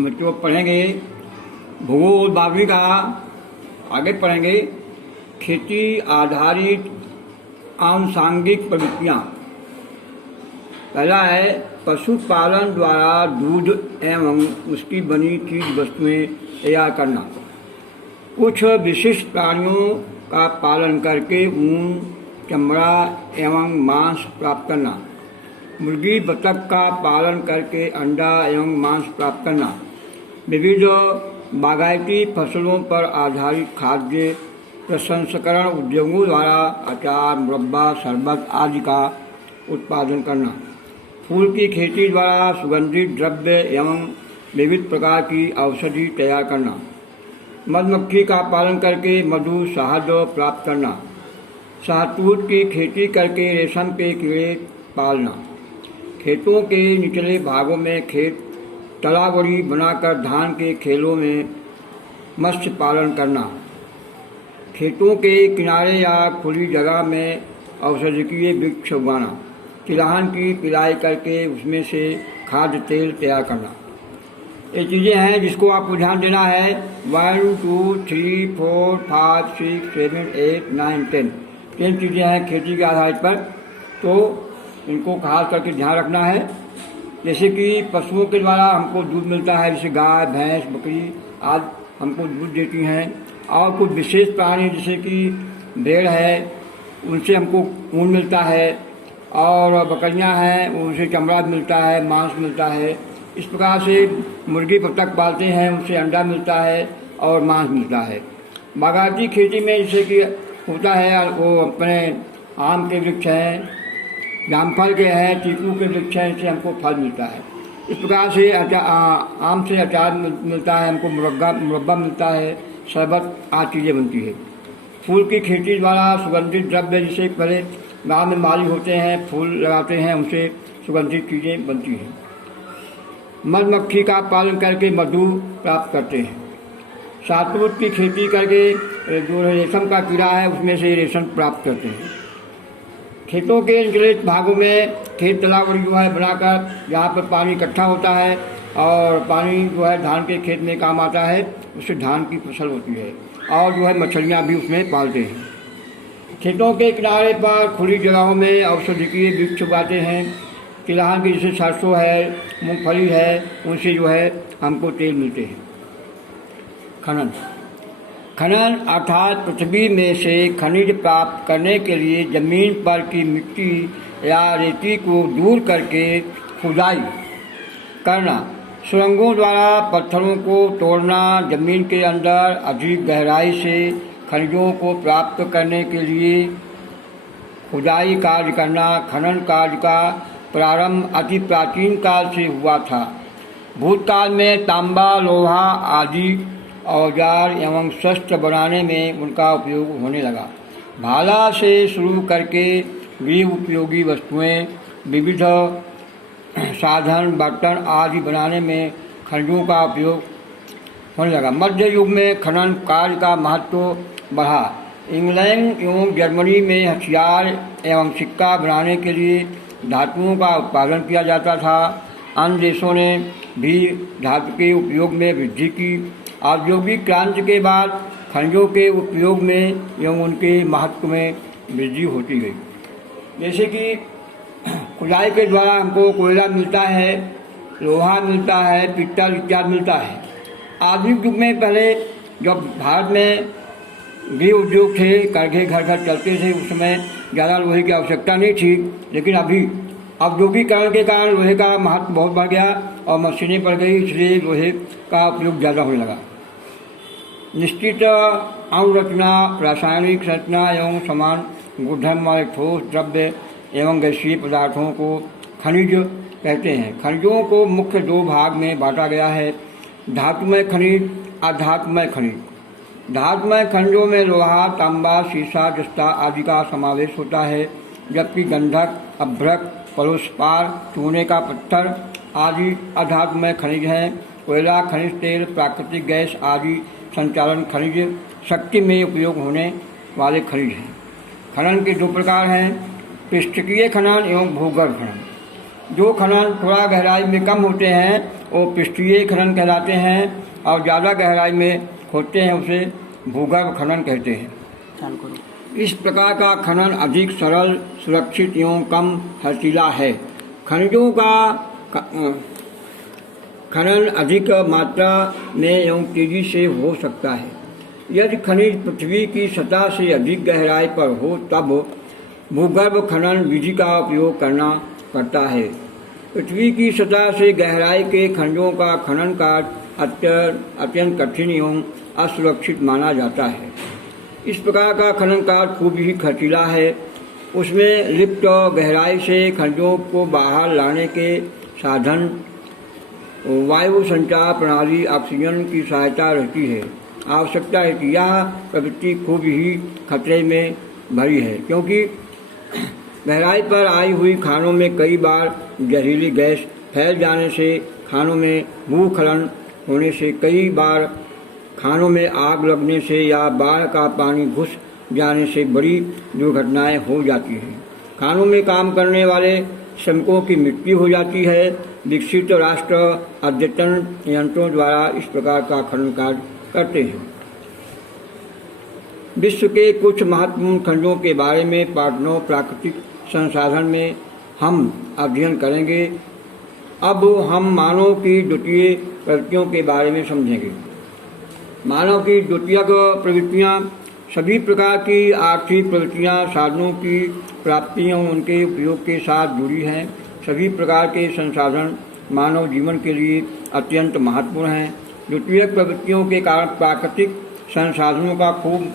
हम बच्चों पढ़ेंगे भूगोल बारहवीं का। आगे पढ़ेंगे खेती आधारित आनुषांगिक प्रवृत्तियाँ। पहला है पशुपालन द्वारा दूध एवं उसकी बनी चीज वस्तुएं तैयार करना। कुछ विशिष्ट प्राणियों का पालन करके ऊन, चमड़ा एवं मांस प्राप्त करना। मुर्गी बतख का पालन करके अंडा एवं मांस प्राप्त करना। विविध बागायती फसलों पर आधारित खाद्य प्रसंस्करण उद्योगों द्वारा अचार, मुरब्बा, शरबत आदि का उत्पादन करना। फूल की खेती द्वारा सुगंधित द्रव्य एवं विविध प्रकार की औषधि तैयार करना। मधुमक्खी का पालन करके मधु, शहद प्राप्त करना। शहतूत की खेती करके रेशम के कीड़े पालना। खेतों के निचले भागों में खेत तालाबड़ी बनाकर धान के खेलों में मत्स्य पालन करना। खेतों के किनारे या खुली जगह में औषधीय वृक्ष उगाना। तिलहन की पिलाई करके उसमें से खाद्य तेल तैयार करना। ये चीज़ें हैं जिसको आपको ध्यान देना है। 1 2 3 4 5 6 7 8 9 10 चीज़ें हैं खेती के आधार पर, तो इनको खास करके ध्यान रखना है। जैसे कि पशुओं के द्वारा हमको दूध मिलता है, जैसे गाय, भैंस, बकरी आदि हमको दूध देती हैं। और कुछ विशेष प्राणी जैसे कि भेड़ है, उनसे हमको ऊन मिलता है। और बकरियां हैं, उनसे चमड़ा मिलता है, मांस मिलता है। इस प्रकार से मुर्गी बतख पालते हैं, उनसे अंडा मिलता है और मांस मिलता है। बागायती खेती में जैसे कि होता है वो अपने आम के वृक्ष हैं, जामफल के हैं, चीकू के वृक्ष हैं, इससे हमको फल मिलता है। इस प्रकार से आम से अचार मिलता है, हमको मुरब्बा मिलता है, शरबत आदि चीज़ें बनती है। फूल की खेती द्वारा सुगंधित द्रव्य, जैसे पहले गाँव में माली होते हैं, फूल लगाते हैं, उनसे सुगंधित चीज़ें बनती हैं। मधुमक्खी का पालन करके मधु प्राप्त करते हैं। शहतूत की खेती करके जो रेशम का कीड़ा है उसमें से रेशम प्राप्त करते हैं। खेतों के निचले भागों में खेत तालाबड़ी जो है बनाकर, जहाँ पर पानी इकट्ठा होता है और पानी जो है धान के खेत में काम आता है, उससे धान की फसल होती है। और जो है मछलियाँ भी उसमें पालते हैं। खेतों के किनारे पर खुली जगहों में औषधीय वृक्ष उगाते हैं। तिलहन की जैसे सरसों है, मूंगफली है, उनसे जो है हमको तेल मिलते हैं। खनन अर्थात पृथ्वी में से खनिज प्राप्त करने के लिए जमीन पर की मिट्टी या रेती को दूर करके खुदाई करना। सुरंगों द्वारा पत्थरों को तोड़ना। जमीन के अंदर अधिक गहराई से खनिजों को प्राप्त करने के लिए खुदाई कार्य करना। खनन कार्य का प्रारंभ अति प्राचीन काल से हुआ था। भूतकाल में तांबा, लोहा आदि औजार एवं शस्त्र बनाने में उनका उपयोग होने लगा। भाला से शुरू करके गृह उपयोगी वस्तुएं, विविध साधन, बर्तन आदि बनाने में खनिजों का उपयोग होने लगा। मध्य युग में खनन कार्य का महत्व बढ़ा। इंग्लैंड एवं जर्मनी में हथियार एवं सिक्का बनाने के लिए धातुओं का उत्पादन किया जाता था। अन्य देशों ने भी धातु के उपयोग में वृद्धि की। औद्योगिक क्रांति के बाद खनिजों के उपयोग में एवं उनके महत्व में वृद्धि होती गई। जैसे कि खुदाई के द्वारा हमको कोयला मिलता है, लोहा मिलता है, पित्तल इत्यादि मिलता है। आधुनिक युग में पहले जब भारत में गृह उद्योग थे, करघे घर घर चलते थे, उस समय ज़्यादा लोहे की आवश्यकता नहीं थी। लेकिन अभी औद्योगिकरण के कारण लोहे का महत्व बहुत बढ़ गया और मशीनें बढ़ गई, इसलिए लोहे का उपयोग ज़्यादा होने लगा। निश्चित अणुरचना, रासायनिक संरचना एवं समान गुणधर्म वाले ठोस द्रव्य एवं गैसीय पदार्थों को खनिज कहते हैं। खनिजों को मुख्य दो भाग में बांटा गया है, धातुमय खनिज, अधातुमय खनिज। धातुमय खनिजों में लोहा, तांबा, सीसा, जस्ता आदि का समावेश होता है, जबकि गंधक, अभ्रक, परोस्पार, चूने का पत्थर आदि अधातुमय खनिज हैं। कोयला, खनिज तेल, प्राकृतिक गैस आदि संचालन खनिज शक्ति में उपयोग होने वाले खनिज हैं। खनन के दो प्रकार हैं, पृष्ठकीय खनन एवं भूगर्भ खनन। जो खनन थोड़ा गहराई में कम होते हैं वो पृष्ठीय खनन कहलाते हैं और ज़्यादा गहराई में होते हैं उसे भूगर्भ खनन कहते हैं। इस प्रकार का खनन अधिक सरल, सुरक्षित एवं कम हर्षीला है। खनिजों का खनन अधिक मात्रा में एवं तेजी से हो सकता है। यदि खनिज पृथ्वी की सतह से अधिक गहराई पर हो तब भूगर्भ खनन विधि का उपयोग करना पड़ता है। पृथ्वी की सतह से गहराई के खनिजों का खनन कार्य अत्यंत कठिन एवं असुरक्षित माना जाता है। इस प्रकार का खनन कार्य खूब ही खर्चीला है। उसमें लिप्त गहराई से खनिजों को बाहर लाने के साधन वायु संचार प्रणाली ऑक्सीजन की सहायता रहती है। आवश्यकता है कि यह प्रवृत्ति खूब ही खतरे में भरी है, क्योंकि गहराई पर आई हुई खानों में कई बार जहरीली गैस फैल जाने से, खानों में भूस्खलन होने से, कई बार खानों में आग लगने से या बाढ़ का पानी घुस जाने से बड़ी दुर्घटनाएं हो जाती हैं। खानों में काम करने वाले श्रमिकों की मृत्यु हो जाती है। विकसित राष्ट्र अद्यतन यंत्रों द्वारा इस प्रकार का खनन कार्य करते हैं। विश्व के कुछ महत्वपूर्ण खनिजों के बारे में पाठनों प्राकृतिक संसाधन में हम अध्ययन करेंगे। अब हम मानव की द्वितीय प्रवृत्तियों के बारे में समझेंगे। मानव की द्वितीयक प्रवृत्तियाँ सभी प्रकार की आर्थिक प्रवृत्तियाँ साधनों की प्राप्ति एवं उनके उपयोग के साथ जुड़ी हैं। सभी प्रकार के संसाधन मानव जीवन के लिए अत्यंत महत्वपूर्ण हैं। द्वितीयक प्रवृत्तियों के कारण प्राकृतिक संसाधनों का खूब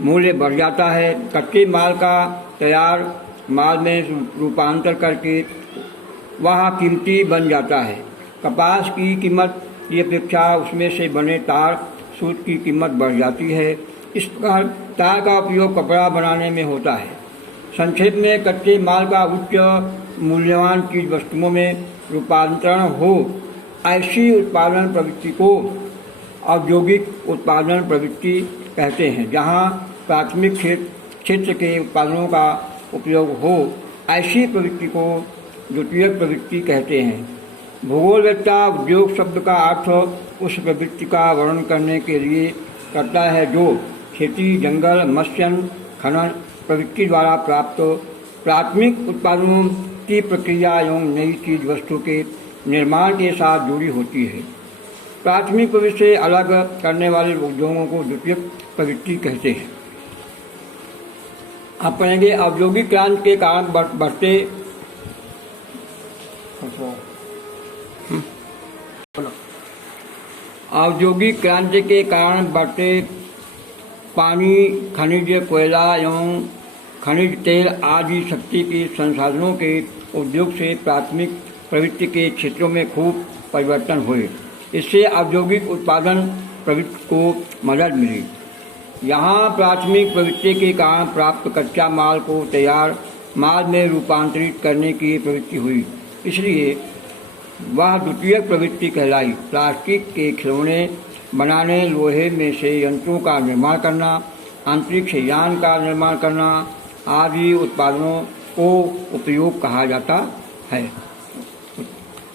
मूल्य बढ़ जाता है। कच्चे माल का तैयार माल में रूपांतर करके वह कीमती बन जाता है। कपास की कीमत की अपेक्षा उसमें से बने तार सूत की कीमत बढ़ जाती है। इस प्रकार तार का उपयोग कपड़ा बनाने में होता है। संक्षेप में कच्चे माल का उच्च मूल्यवान चीज वस्तुओं में रूपांतरण हो, ऐसी उत्पादन प्रवृत्ति को औद्योगिक उत्पादन प्रवृत्ति कहते हैं। जहां प्राथमिक क्षेत्र के उत्पादनों का उपयोग हो, ऐसी प्रवृत्ति को द्वितीयक प्रवृत्ति कहते हैं। भूगोलवेत्ता उद्योग शब्द का अर्थ उस प्रवृत्ति का वर्णन करने के लिए करता है जो खेती, जंगल, मत्स्य खनन प्रवृत्ति द्वारा प्राप्त प्राथमिक उत्पादनों की प्रक्रिया एवं नई चीज वस्तु के निर्माण के साथ जुड़ी होती है। प्राथमिक प्रवृत्ति से अलग करने वाले उद्योगों को द्वितीयक प्रवृत्ति कहते हैं। आप पढ़ेंगे औद्योगिक क्रांति के कारण बढ़ते औद्योगिक क्रांति के कारण बढ़ते पानी, खनिज, कोयला एवं खनिज तेल आदि शक्ति के संसाधनों के उद्योग से प्राथमिक प्रवृत्ति के क्षेत्रों में खूब परिवर्तन हुए। इससे औद्योगिक उत्पादन प्रवृत्ति को मदद मिली। यहाँ प्राथमिक प्रवृत्ति के कारण प्राप्त कच्चा माल को तैयार माल में रूपांतरित करने की प्रवृत्ति हुई, इसलिए वह द्वितीयक प्रवृत्ति कहलाई। प्लास्टिक के खिलौने बनाने, लोहे में से यंत्रों का निर्माण करना, अंतरिक्ष यान का निर्माण करना आदि उत्पादनों को उपयोग कहा जाता है।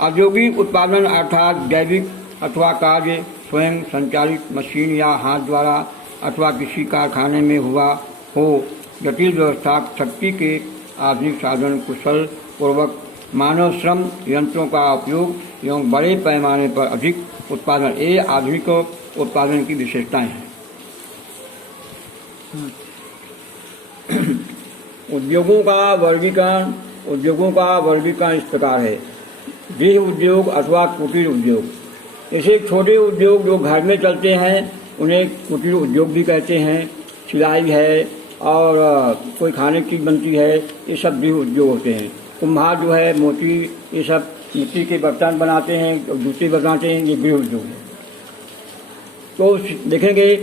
औद्योगिक उत्पादन अर्थात जैविक अथवा कार्य स्वयं संचालित मशीन या हाथ द्वारा अथवा किसी कारखाने में हुआ हो। जटिल व्यवस्था शक्ति के आधुनिक साधन कुशल पूर्वक मानव श्रम यंत्रों का उपयोग एवं बड़े पैमाने पर अधिक उत्पादन, ये आधुनिक उत्पादन की विशेषताएं हैं। उद्योगों का वर्गीकरण इस प्रकार है। गृह उद्योग अथवा कुटीर उद्योग। जैसे छोटे उद्योग जो घर में चलते हैं उन्हें कुटीर उद्योग भी कहते हैं। सिलाई है और कोई खाने की चीज बनती है, ये सब गृह उद्योग होते हैं। कुम्हार जो है मोती, ये सब मिट्टी के बर्तन बनाते हैं, जूते बनाते हैं, ये गृह उद्योग है। तो देखेंगे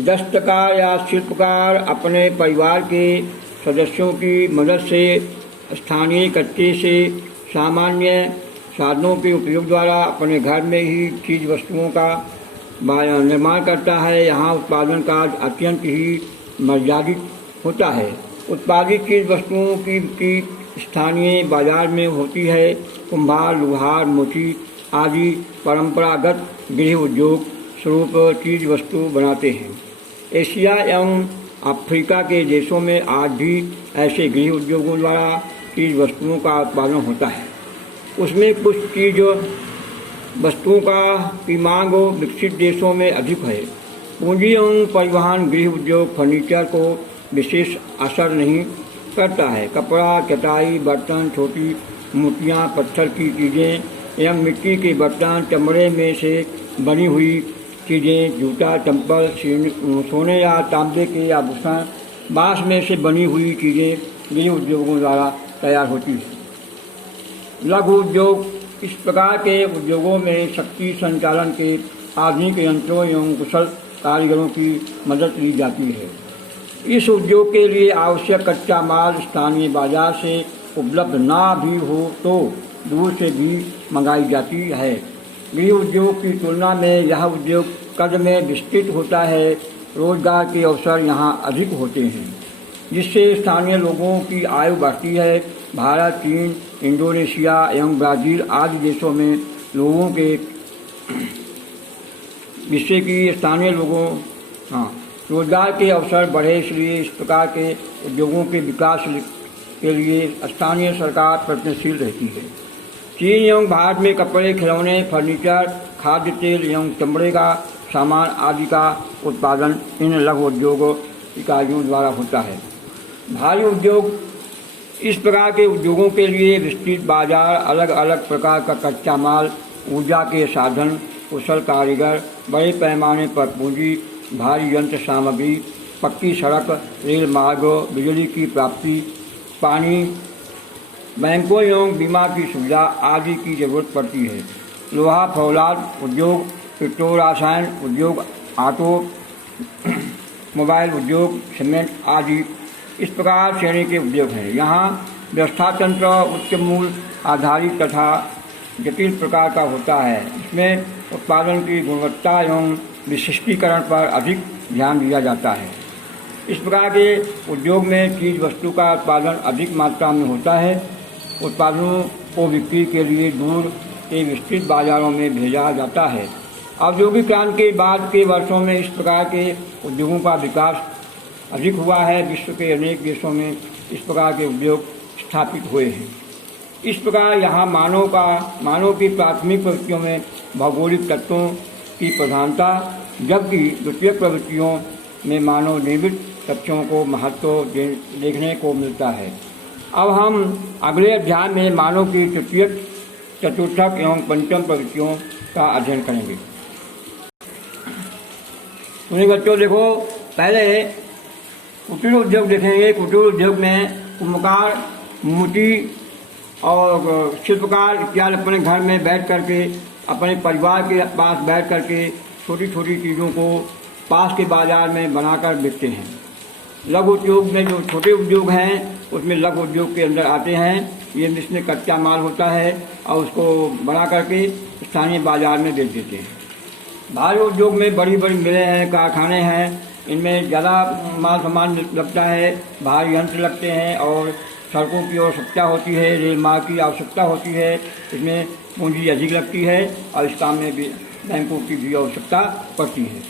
दस्तकार या शिल्पकार अपने परिवार के सदस्यों की मदद से स्थानीय कच्चे से सामान्य साधनों के उपयोग द्वारा अपने घर में ही चीज वस्तुओं का निर्माण करता है। यहाँ उत्पादन कार्य अत्यंत ही मर्यादित होता है। उत्पादित चीज वस्तुओं की बिक्री स्थानीय बाजार में होती है। कुम्हार, लुहार, मोची आदि परंपरागत गृह उद्योग स्वरूप चीज वस्तु बनाते हैं। एशिया एवं अफ्रीका के देशों में आज भी ऐसे गृह उद्योगों द्वारा चीज वस्तुओं का उत्पादन होता है। उसमें कुछ चीज वस्तुओं की मांग विकसित देशों में अधिक है। पूंजी एवं परिवहन गृह उद्योग फर्नीचर को विशेष असर नहीं करता है। कपड़ा, चटाई, बर्तन, छोटी मूर्तियाँ, पत्थर की चीज़ें एवं मिट्टी के बर्तन, चमड़े में से बनी हुई चीज़ें, जूता, चंपल, सोने या तांबे के आभूषण, बांस में से बनी हुई चीज़ें गृह उद्योगों द्वारा तैयार होती है। लघु उद्योग, इस प्रकार के उद्योगों में शक्ति संचालन के आधुनिक यंत्रों एवं कुशल कारीगरों की मदद ली जाती है। इस उद्योग के लिए आवश्यक कच्चा माल स्थानीय बाजार से उपलब्ध ना भी हो तो दूर से भी मंगाई जाती है। गृह उद्योग की तुलना में यह उद्योग कद में विस्तृत होता है। रोजगार के अवसर यहाँ अधिक होते हैं, जिससे स्थानीय लोगों की आयु बढ़ती है। भारत, चीन, इंडोनेशिया एवं ब्राज़ील आदि देशों में लोगों के जिससे कि स्थानीय लोगों रोजगार के अवसर बढ़े, इसलिए इस प्रकार के उद्योगों के विकास के लिए स्थानीय सरकार प्रयत्नशील रहती है। चीन एवं भारत में कपड़े, खिलौने, फर्नीचर, खाद्य तेल एवं चमड़े का सामान आदि का उत्पादन इन लघु उद्योग इकाइयों द्वारा होता है। भारी उद्योग, इस प्रकार के उद्योगों के लिए विस्तृत बाजार, अलग अलग प्रकार का कच्चा माल, ऊर्जा के साधन, कुशल कारीगर, बड़े पैमाने पर पूंजी, भारी यंत्र सामग्री, पक्की सड़क, रेल मार्ग, बिजली की प्राप्ति, पानी, बैंकों एवं बीमा की सुविधा आदि की जरूरत पड़ती है। लोहा फौलाद उद्योग, पेट्रो रसायन उद्योग, ऑटो मोबाइल उद्योग, सीमेंट आदि इस प्रकार श्रेणी के उद्योग हैं। यहाँ व्यवस्था तंत्र उच्च मूल्य आधारित तथा जटिल प्रकार का होता है। इसमें उत्पादन की गुणवत्ता एवं विशिष्टीकरण पर अधिक ध्यान दिया जाता है। इस प्रकार के उद्योग में चीज वस्तु का उत्पादन अधिक मात्रा में होता है। उत्पादनों को बिक्री के लिए दूर के विस्तृत बाजारों में भेजा जाता है। औद्योगिक क्रांति के बाद के वर्षों में इस प्रकार के उद्योगों का विकास अधिक हुआ है। विश्व के अनेक देशों में इस प्रकार के उद्योग स्थापित हुए हैं। इस प्रकार यहाँ मानव की प्राथमिक प्रवृत्तियों में भौगोलिक तत्वों की प्रधानता, जबकि द्वितीयक प्रवृत्तियों में मानव निर्मित तथ्यों को महत्व देखने को मिलता है। अब हम अगले अध्याय में मानव की तृतीयक, चतुर्थक एवं पंचम प्रवृत्तियों का अध्ययन करेंगे। सुनिए बच्चों, देखो पहले कुटीर उद्योग देखेंगे। कुटीर उद्योग में कुम्भकार, मूर्ति और शिल्पकार इत्यादि अपने घर में बैठ करके, अपने परिवार के पास बैठ करके छोटी छोटी चीज़ों को पास के बाजार में बनाकर बेचते हैं। लघु उद्योग में जो छोटे उद्योग हैं उसमें लघु उद्योग के अंदर आते हैं। ये जिसमें कच्चा माल होता है और उसको बना करके स्थानीय बाजार में बेच देते हैं। भारी उद्योग में बड़ी बड़ी मिलें हैं, कारखाने हैं, इनमें ज़्यादा माल सामान लगता है, भारी यंत्र लगते हैं और सड़कों की आवश्यकता होती है, रेल मार्ग की आवश्यकता होती है। इसमें पूंजी अधिक लगती है और इस काम में भी बैंकों की भी आवश्यकता पड़ती है।